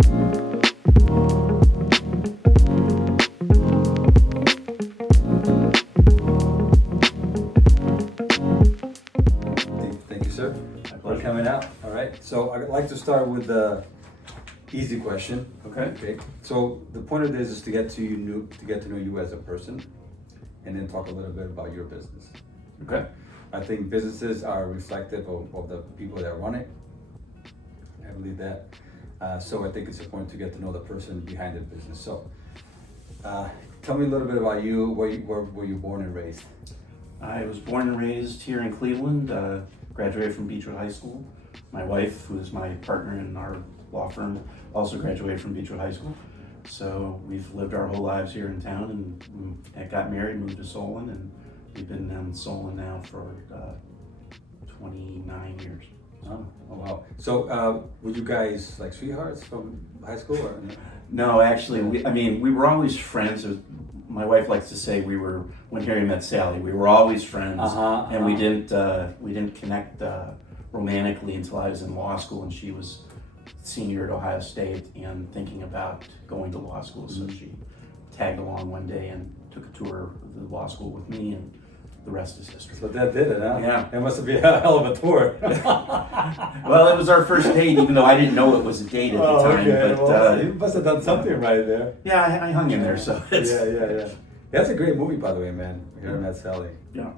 Thank you, sir, for coming out. All right. So I'd like to start with the easy question. Okay. So the point of this is to get to know you as a person, and then talk a little bit about your business. Okay. I think businesses are reflective of the people that run it. I believe that. So I think it's important to get to know the person behind the business. So tell me a little bit about you. Where were you born and raised? I was born and raised here in Cleveland, graduated from Beechwood High School. My wife, who is my partner in our law firm, also graduated from Beechwood High School. So we've lived our whole lives here in town and got married, moved to Solon, and we've been in Solon now for 29 years. Oh wow. So were you guys like sweethearts from high school or? No, actually, we were always friends. My wife likes to say when Harry met Sally, we were always friends, and we didn't connect romantically until I was in law school and she was senior at Ohio State and thinking about going to law school. So she tagged along one day and took a tour of the law school with me, and the rest is history. So that did it, huh? Yeah. It must have been a hell of a tour. Well, it was our first date, even though I didn't know it was a date at the time. Okay. But Well, you must have done something right there. yeah, I hung in there. So it's, Yeah. That's a great movie, by the way, man. Harry Met Sally. yeah.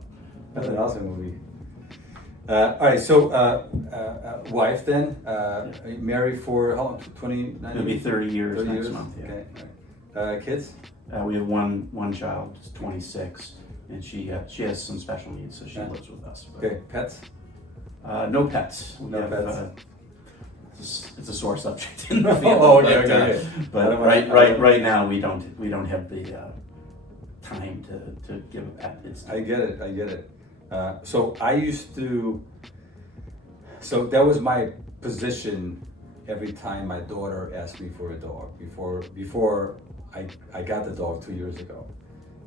That's an awesome movie. All right, so wife then, married for how long? 29 It'll be 30 years 30 next years? month. Yeah. Okay. All right. Kids? We have one child, who's 26, and she has some special needs, so she lives with us. But, Okay. Pets? no pets. We No have, pets. it's a sore subject in the family. Okay. But right now we don't have the time to give a pet. I get it. So I used to. So that was my position every time my daughter asked me for a dog. Before I got the dog 2 years ago,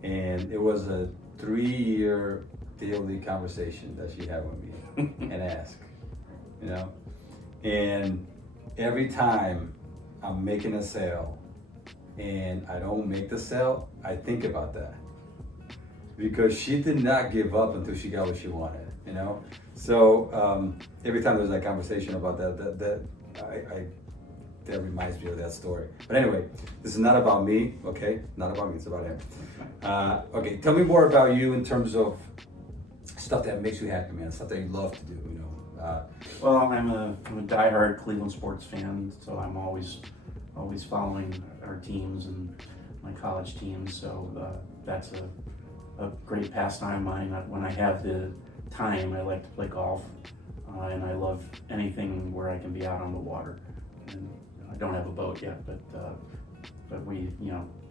and it was a 3-year daily conversation that she had with me and asked, and every time I'm making a sale and I don't make the sale, I think about that. Because she did not give up until she got what she wanted, So every time there's that conversation about that reminds me of that story. But anyway, this is not about me, okay? Not about me, it's about him. Okay, tell me more about you in terms of stuff that makes you happy, man. Stuff that you love to do, Well, I'm a diehard Cleveland sports fan, so I'm always following our teams and my college teams. So that's a great pastime of mine. When I have the time, I like to play golf, and I love anything where I can be out on the water. And I don't have a boat yet, but we,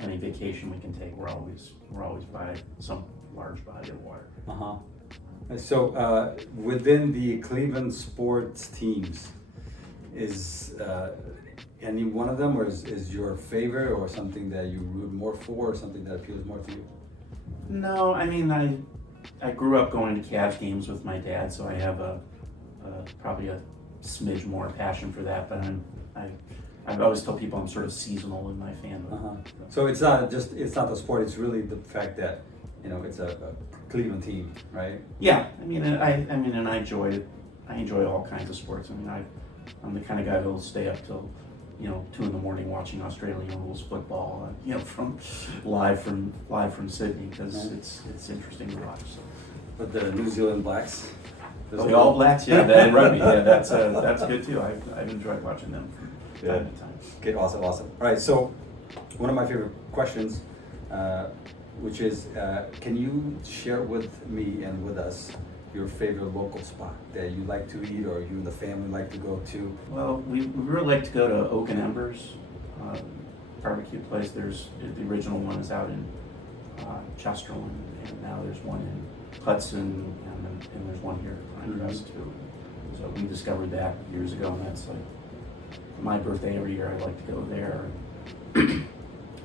any vacation we can take, we're always by some large body of water. So within the Cleveland sports teams, is any one of them, or is your favorite, or something that you root more for, or something that appeals more to you? No, I grew up going to Cavs games with my dad, so I have probably a smidge more passion for that. But I always tell people I'm sort of seasonal in my fandom. So it's not the sport; it's really the fact that it's a Cleveland team, right? Yeah, and I enjoy it. I enjoy all kinds of sports. I'm the kind of guy who'll stay up till 2 a.m. watching Australian rules football, from live from Sydney, because it's interesting to watch. So. But the New Zealand Blacks. The All Blacks, yeah, and rugby, yeah, that's good too. I've enjoyed watching them from time to time. Okay, awesome. All right, so one of my favorite questions, which is, can you share with me and with us your favorite local spot that you like to eat, or you and the family like to go to? Well, we really like to go to Oak and Embers barbecue place. The original one is out in Chesterland, and now there's one in Hudson, and there's one here at Pinecrest too. So we discovered that years ago, and that's like my birthday every year. I like to go there.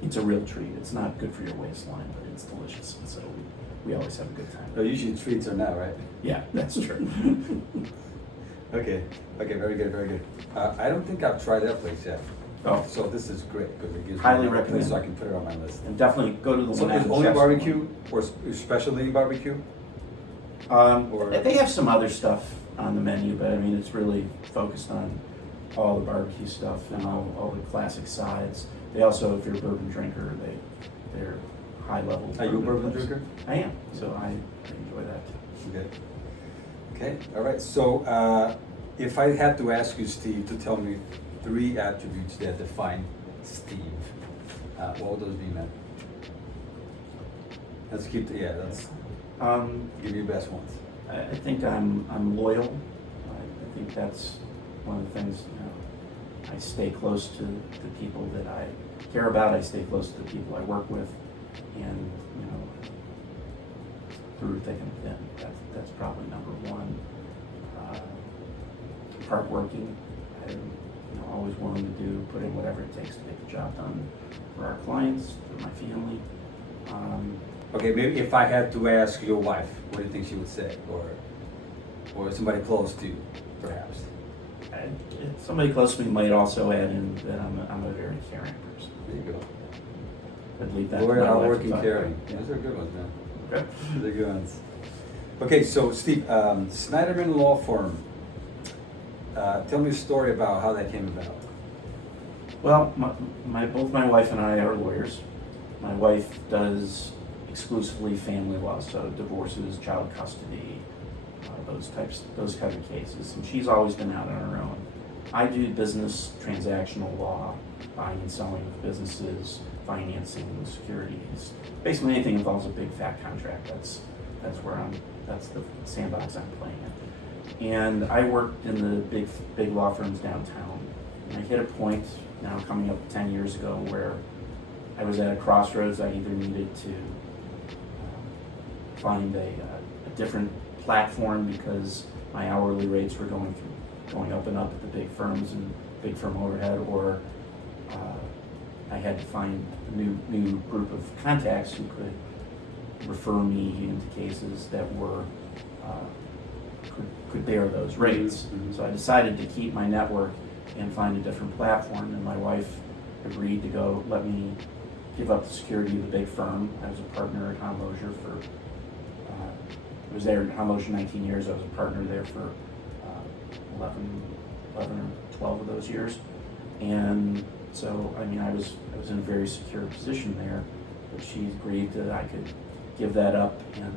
It's a real treat. It's not good for your waistline, but it's delicious, and so we always have a good time. No, usually treats are not, right? Yeah, that's true. Okay, very good. I don't think I've tried that place yet. Oh, So this is great because it gives Highly me another place recommend. so I can put it on my list. and definitely go to the So one. is out in only Chester. barbecue or specialty barbecue? Or- They have some other stuff on the menu, but I mean, it's really focused on all the barbecue stuff and all the classic sides. They also, if you're a bourbon drinker, they're high level. Are you a bourbon place. drinker? I am, so I enjoy that. Okay. Okay, all right. So if I had to ask you, Steve, to tell me 3 attributes that define Steve, what would those be, man? Let's keep the, let's give me your best ones. I think I'm loyal. I think that's one of the things, I stay close to the people that I care about. I stay close to the people I work with, and through thick and thin. That's probably number one. Hardworking. I'm always willing to put in whatever it takes to get the job done for our clients, for my family. Okay, maybe if I had to ask your wife, what do you think she would say? Or somebody close to you, perhaps? Somebody close to me might also add in that I'm a very caring person. There you go. I'd leave that to Very my wife to hardworking, talk caring. about. Yeah. Those are good ones, man. Okay. Those are good ones. Okay, so Steve, Sneiderman Law Firm. Tell me a story about how that came about. Well, both my wife and I are lawyers. My wife does exclusively family law, so divorces, child custody, those type of cases, and she's always been out on her own. I do business transactional law, buying and selling of businesses, financing, securities, basically anything involves a big fat contract. That's the sandbox I'm playing in. And I worked in the big law firms downtown. And I hit a point now coming up 10 years ago where I was at a crossroads. I either needed to find a different platform because my hourly rates were going up and up at the big firms and big firm overhead, or I had to find a new group of contacts who could refer me into cases that were could bear those rates. Mm-hmm. So I decided to keep my network and find a different platform, and my wife agreed to let me give up the security of the big firm. I was a partner at Hahn Lozier for, I was there at Hahn Lozier 19 years. I was a partner there for 11 or 12 of those years. And so, I mean, I was in a very secure position there, but she agreed that I could give that up and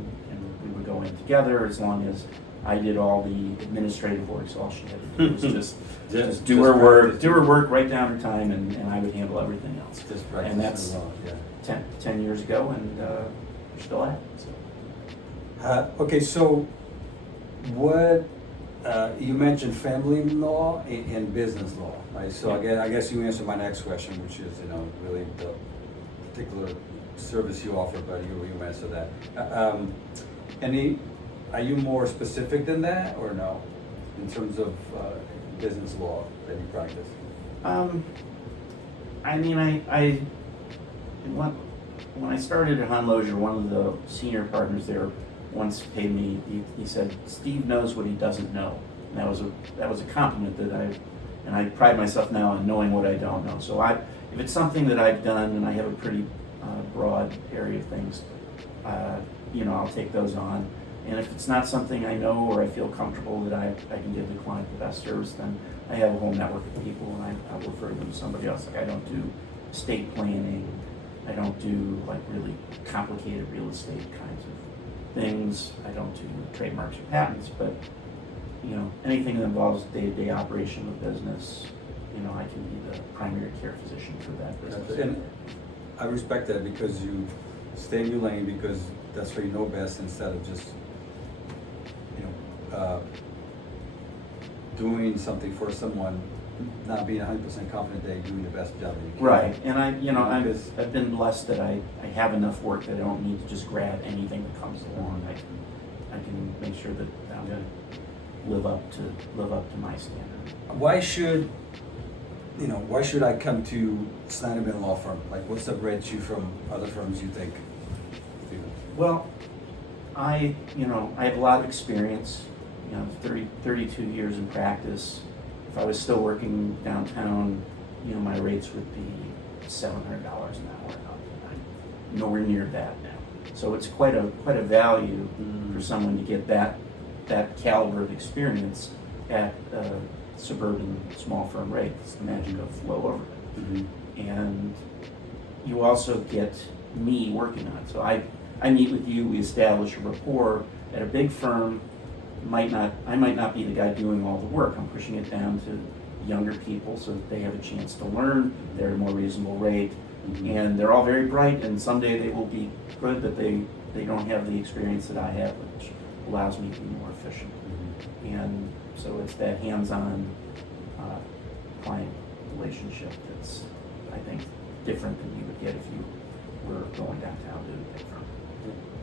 we would go in together as long as I did all the administrative work. So all she had to do was just do her work, write down her time, and I would handle everything else. Just practice And that's law, yeah. 10 years ago, and we're still at it. So. Okay, so what you mentioned family law and business law, right? So Yeah. I guess you answered my next question, which is really the particular service you offer, but you answered that. Are you more specific than that, or no, in terms of business law that you practice? I mean, when I started at Hahn Lozier, one of the senior partners there once paid me. He said, "Steve knows what he doesn't know," and that was a compliment and I pride myself now on knowing what I don't know. So if it's something that I've done and I have a pretty broad area of things, I'll take those on. And if it's not something I know or I feel comfortable that I can give the client the best service, then I have a whole network of people and I'll refer them to somebody else. Like I don't do estate planning, I don't do like really complicated real estate kinds of things. I don't do trademarks or patents, but anything that involves day-to-day operation of the business, I can be the primary care physician for that business. And I respect that because you stay in your lane because that's what you know best, instead of just doing something for someone, not being 100% confident that you're doing the best job that you can. Right, and I've been blessed that I have enough work that I don't need to just grab anything that comes along. I can make sure that I'm going to live up to my standard. Why should I come to Sneiderman Law Firm? Like, what separates you from other firms, you think? Well, I have a lot of experience, 32 years in practice. If I was still working downtown, my rates would be $700 an hour. I'm nowhere near that now. So it's quite a value for someone to get that caliber of experience at a suburban small firm rate. It's the magic of low overhead. And you also get me working on it. So I meet with you, we establish a rapport. At a big firm, I might not be the guy doing all the work. I'm pushing it down to younger people so that they have a chance to learn. They're at a more reasonable rate. And they're all very bright, and someday they will be good, but they don't have the experience that I have, which allows me to be more efficient. And so it's that hands-on client relationship that's, I think, different than you would get if you were going downtown to a big firm.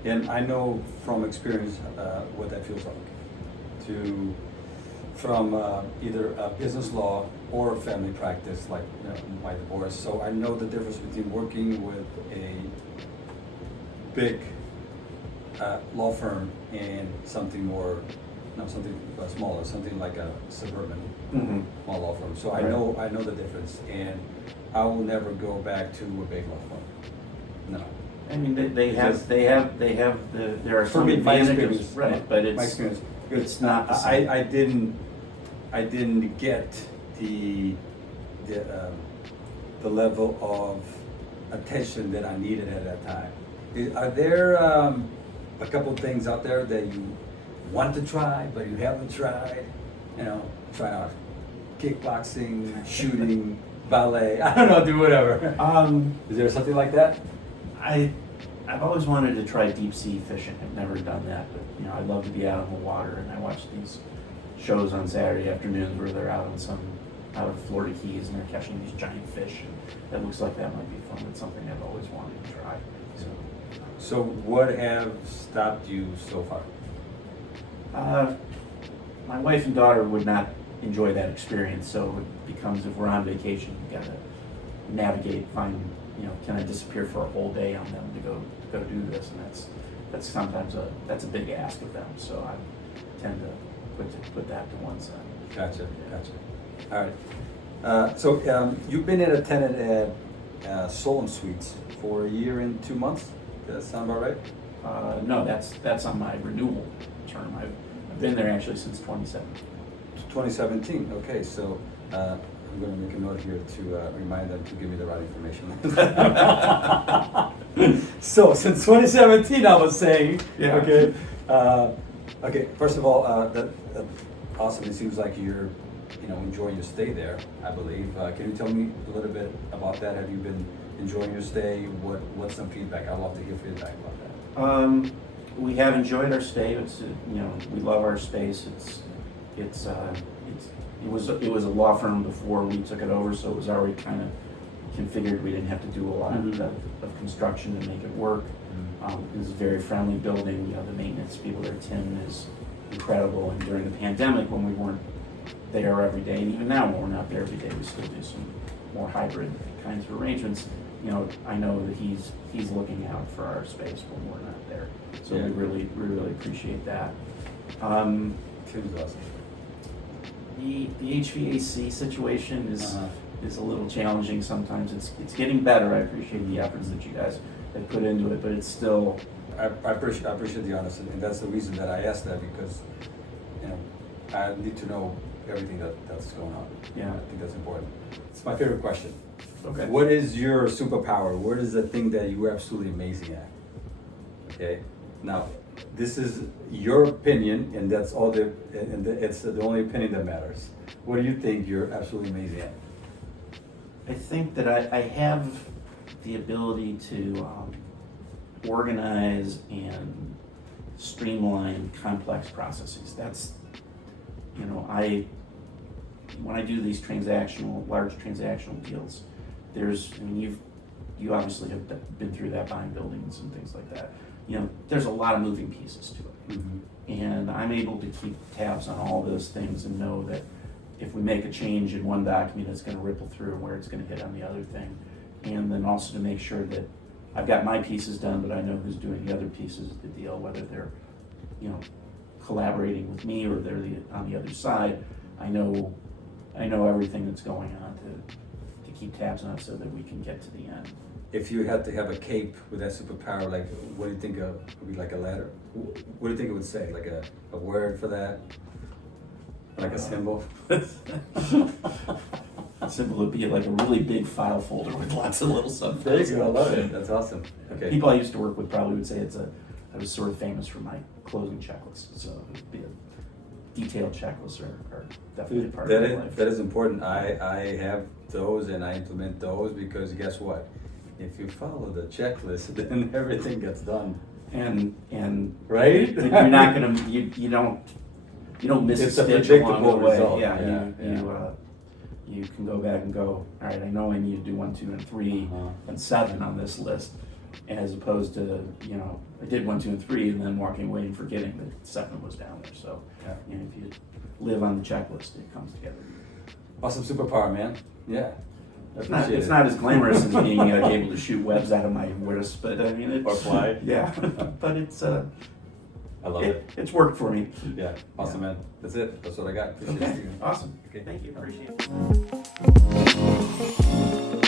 And I know from experience what that feels like from either business law or family practice, like my divorce. So I know the difference between working with a big law firm and something more, something smaller, something like a suburban small law firm. So I know the difference, and I will never go back to a big law firm. No. I mean, there are some my advantages, experience, right? But my experience. It's not the same. I didn't get the level of attention that I needed at that time. Are there a couple things out there that you want to try but you haven't tried? Try out kickboxing, shooting, ballet. I don't know, do whatever. Is there something like that? I've always wanted to try deep sea fishing. I've never done that, but I'd love to be out on the water. And I watch these shows on Saturday afternoons where they're out of Florida Keys and they're catching these giant fish. And that looks like that might be fun. It's something I've always wanted to try. So what have stopped you so far? My wife and daughter would not enjoy that experience, so it becomes, if we're on vacation, you gotta navigate, find, can I disappear for a whole day on them to go do this, and that's sometimes that's a big ask of them, so I tend to put that to one side. Gotcha. All right. So you've been a tenant at Solon Suites for a year and 2 months. Does that sound about right? No, that's on my renewal term. I've been there actually since 2017. 2017. Okay, so I'm going to make a note here to remind them to give me the right information. So since 2017, I was saying. Yeah. Okay. Okay. First of all, that awesome. It seems like you're, enjoying your stay there. I believe. Can you tell me a little bit about that? Have you been enjoying your stay? What's some feedback? I'd love to hear feedback about that. We have enjoyed our stay. It's we love our space. It was a law firm before we took it over, so it was already kind of configured. We didn't have to do a lot of construction to make it work. It was a very friendly building. The maintenance people there, Tim, is incredible. And during the pandemic, when we weren't there every day, and even now when we're not there every day, we still do some more hybrid kinds of arrangements. I know that he's looking out for our space when we're not there. So we really appreciate that. Tim's awesome. The HVAC situation is a little challenging sometimes. It's getting better. I appreciate the efforts that you guys have put into it, but it's still. I appreciate the honesty, and that's the reason that I asked that, because I need to know everything that's going on. Yeah, I think that's important. It's my favorite question. Okay. What is your superpower? What is the thing that you're absolutely amazing at? Okay. Now, this is your opinion, and that's all. It's the only opinion that matters. What do you think you're absolutely amazing at? I think that I have the ability to organize and streamline complex processes. That's, when I do these large transactional deals, you obviously have been through that, buying buildings and things like that. There's a lot of moving pieces to it. And I'm able to keep tabs on all those things and know that if we make a change in one document, it's going to ripple through and where it's going to hit on the other thing. And then also to make sure that I've got my pieces done, but I know who's doing the other pieces of the deal, whether they're, collaborating with me or they're on the other side. I know everything that's going on to keep tabs on it so that we can get to the end. If you had to have a cape with that superpower, like, what do you think of, would be like a letter? What do you think it would say? Like a word for that? Like a symbol? Symbol would be like a really big file folder with lots of little subfiles. There you go, I love it. That's awesome. Okay. People I used to work with probably would say I was sort of famous for my closing checklists, so it would be a detailed checklists are definitely a part of my life. That is important. I have those and I implement those because guess what? If you follow the checklist, then everything gets done. And Right? you're not gonna you don't miss It's a a stitch along the predictable way. result. Yeah, Yeah. you can go back and go, all right, I know I need to do 1, 2, and 3 and 7 on this list, as opposed to, I did 1, 2, and 3 and then walking away and forgetting that 7 was down there. So, Yeah. if you live on the checklist, it comes together. Awesome superpower, man. Yeah. I appreciate It's it. not as glamorous as being able to shoot webs out of my wrist, but I mean, it's, Or fly. Yeah, but it's I love it. it's worked for me. Yeah. Awesome, man. That's it. That's what I got. Appreciate Okay, it. awesome. Okay. Thank you. All right. Appreciate it.